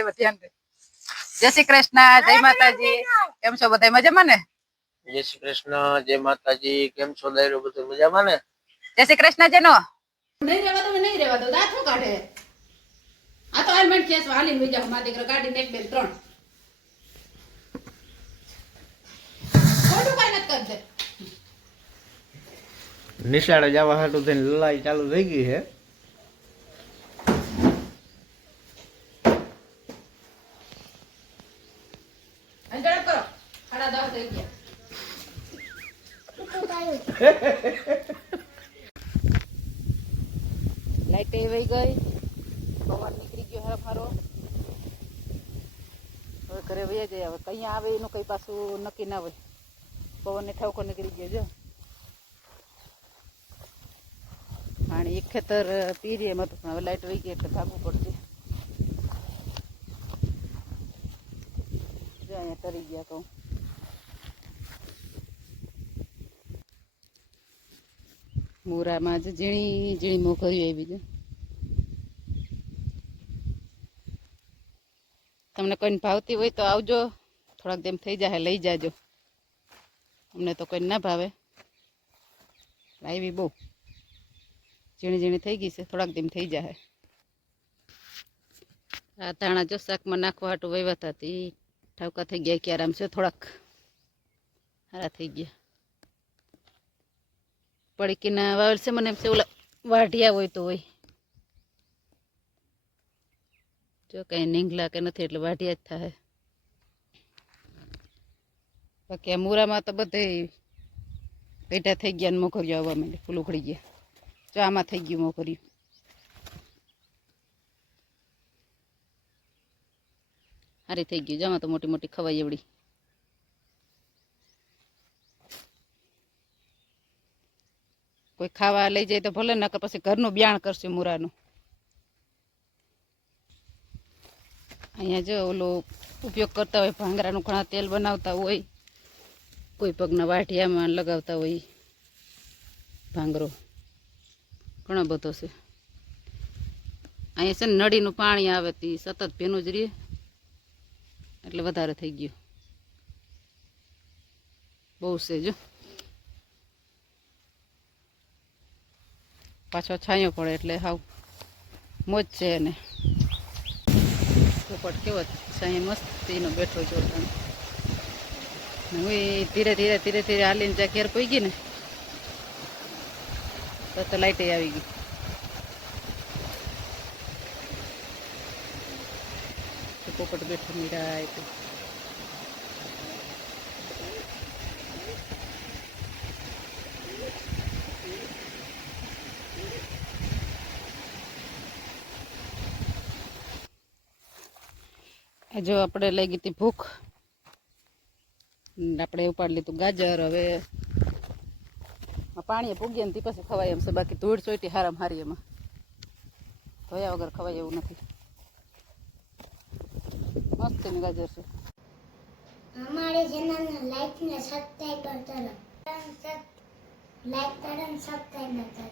એમાં ધ્યાન દે જય શ્રી કૃષ્ણ જય માતાજી કેમ છો બધા મજામાં ને જય શ્રી કૃષ્ણ જય માતાજી કેમ છો દાયરો બધું મજામાં ને જય શ્રી કૃષ્ણ જેનો નહીં રહેવા દો નહીં રહેવા દો દાંત શું કાઢે આ તો હેલ્મેટ ખેંચવા હાલીને વઈ જાઓ મારા દીકરા ગાડીને એક બે ને ત્રણ ખોટું કાંઈ નથી કરતે નિશાળે જવા હાટું થઈને લડાઈ ચાલુ થઈ ગઈ છે ઝડપ કરો. ગયા લાઈટ વહી ગઈ. પવન નીકળી ગયો હરફ હારો હવે ઘરે વહી જાય હવે કઈ આવે એનું કઈ પાછું નક્કી ના હોય. પવન ને ઠાવકો નીકળી ગયો જો. પાણી એક ખેતર પીરી એમાં પણ હવે લાઈટ વહી ગઈ એટલે ભાગવું પડશે. જો અહીંયા તરી ગયા કહું મોરામાં જ ઝીણી ઝીણી મોકરી આવી છે તમને કોઈને ભાવતી હોય તો આવજો. થોડાક દેમ થઈ જાય લઈ જાજો. અમને તો કોઈ ના ભાવે. આવી બહુ. ઝીણી ઝીણી થઈ ગઈ છે, થોડાક દેમ થઈ જાય આ ધાણા જો શાકમાં નાખવા હાટું વહીવત હતી ઠાવકા થઈ ગયા કે આરામ છે થોડાક. સારા થઈ ગયા. પડકીના વાવેલ છે મને એમ છે ઓલા વાઢિયા હોય તો હોય. જો કંઈ નીંગલા કે નથી એટલે વાઢિયા જ થાય. બાકી મૂરામાં તો બધે પેટા થઈ ગયા ને મોકરીઓ આવવા માંડે ફૂલ ઉખડી ગયા. જો આમાં થઈ ગયું મોકર્યું સારી થઈ ગયું. જમા તો મોટી મોટી ખવાઈ એવડી. કોઈ ખાવા લઈ જાય તો ભલે, નકર પછી ઘરનું બ્યાણ કરશે મૂરાનું. અહીંયા જો ઓલો ઉપયોગ કરતા હોય, ભાંગરાનું ઘણા તેલ બનાવતા હોય, કોઈ પગના વાઢિયામાં લગાવતા હોય, ભાંગરો. ઘણો બધો છે. અહીંયા છે ને નળીનું પાણી આવે તે, સતત ભીનું જ રહે. એટલે વધારે થઈ ગયું. બહુ છે જો પાછો છાંયો પડે એટલે હાવ મોજ છે એને. પોપટ કેવો છાંયો મસ્તીનો બેઠો જોડવાનો હું ધીરે ધીરે ધીરે ધીરે હાલીને જ્યાં ઘેર પડી ગઈ ને તો લાઈટે આવી ગઈ. પોપટ બેઠો નિરાય જો આપણે લઈ ગઈ હતી ભૂખ. આપણે ઉપાડી લીધું ગાજર, હવે પાણી પૂગીએ ને તે પછી ખવાય એમ છે. બાકી ધૂળ ચોઈટી હારામ હારી એમાં. ધોયા વગર ખવાય એવું નથી. मस्त आहे ना गाजरचं. हमारे चैनल ने लाइक ने सब्सक्राइब करता रहो लाइक करन सब्सक्राइब करता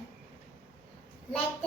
लाइक